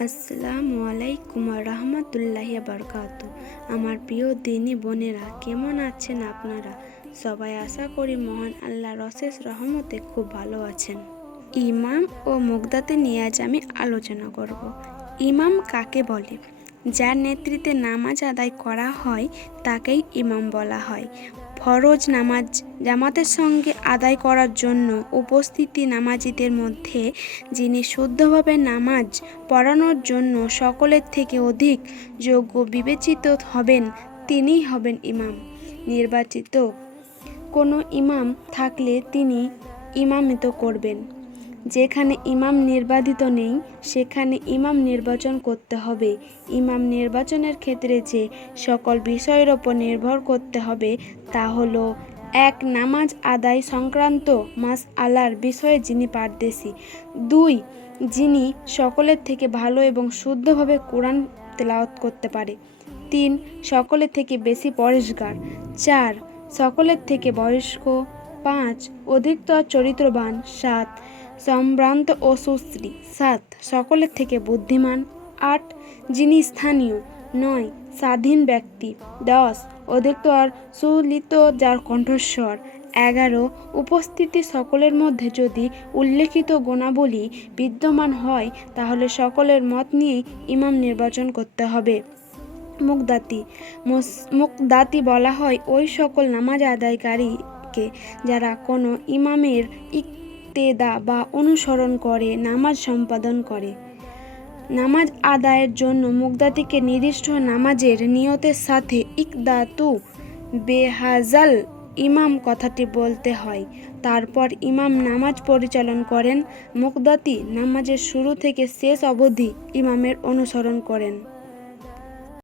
আসসালামু আলাইকুম রহমতুল্লাহি বারকাতু। আমার প্রিয় দিনী বোনেরা, কেমন আছেন আপনারা সবাই? আশা করি মহান আল্লাহর অশেষ রহমতে খুব ভালো আছেন। ইমাম ও মুকদাতে নিয়ে আজ আমি আলোচনা করব। ইমাম কাকে বলে? যার নেতৃত্বে নামাজ আদায় করা হয় তাকেই ইমাম বলা হয়। ফরজ নামাজ জামাতের সঙ্গে আদায় করার জন্য উপস্থিতি নামাজিদের মধ্যে যিনি শুদ্ধভাবে নামাজ পড়ানোর জন্য সকলের থেকে অধিক যোগ্য বিবেচিত হবেন, তিনিই হবেন ইমাম। নির্বাচিত কোনো ইমাম থাকলে তিনি ইমামিত করবেন। যেখানে ইমাম নির্বাচিত নেই সেখানে ইমাম নির্বাচন করতে হবে। ইমাম নির্বাচনের ক্ষেত্রে যে সকল বিষয়ের ওপর নির্ভর করতে হবে তা হলো: ১. নামাজ আদায় সংক্রান্ত মাসআলার বিষয়ে যিনি পারদর্শী। ২. যিনি সকলের থেকে ভালো এবং শুদ্ধভাবে কোরআন তেলাওয়াত করতে পারে। ৩. সকলের থেকে বেশি পরহেজগার। ৪. সকলের থেকে বয়স্ক। ৫. অধিকতর চরিত্রবান। ৭. সম্ভ্রান্ত ও সুশ্রী। ৭. সকলের থেকে বুদ্ধিমান। ৮. যিনি স্থানীয়। ৯. স্বাধীন ব্যক্তি। ১০. অধিকতর সুলিত যার কণ্ঠস্বর। ১১. উপস্থিতি সকলের মধ্যে যদি উল্লেখিত গুণাবলী বিদ্যমান হয় তাহলে সকলের মত নিয়েই ইমাম নির্বাচন করতে হবে। মুকদাতি বলা হয় ওই সকল নামাজ আদায়কারীকে যারা কোনো ইমামের ইক্তেদা বা অনুসরণ করে নামাজ সম্পাদন করে। নামাজ আদায়ের জন্য মুকদাতিকে নির্দিষ্ট নামাজের নিয়তের সাথে ইকদাতু বেহাজাল ইমাম কথাটি বলতে হয়। তারপর ইমাম নামাজ পরিচালন করেন। মুকদাতি নামাজের শুরু থেকে শেষ অবধি ইমামের অনুসরণ করেন।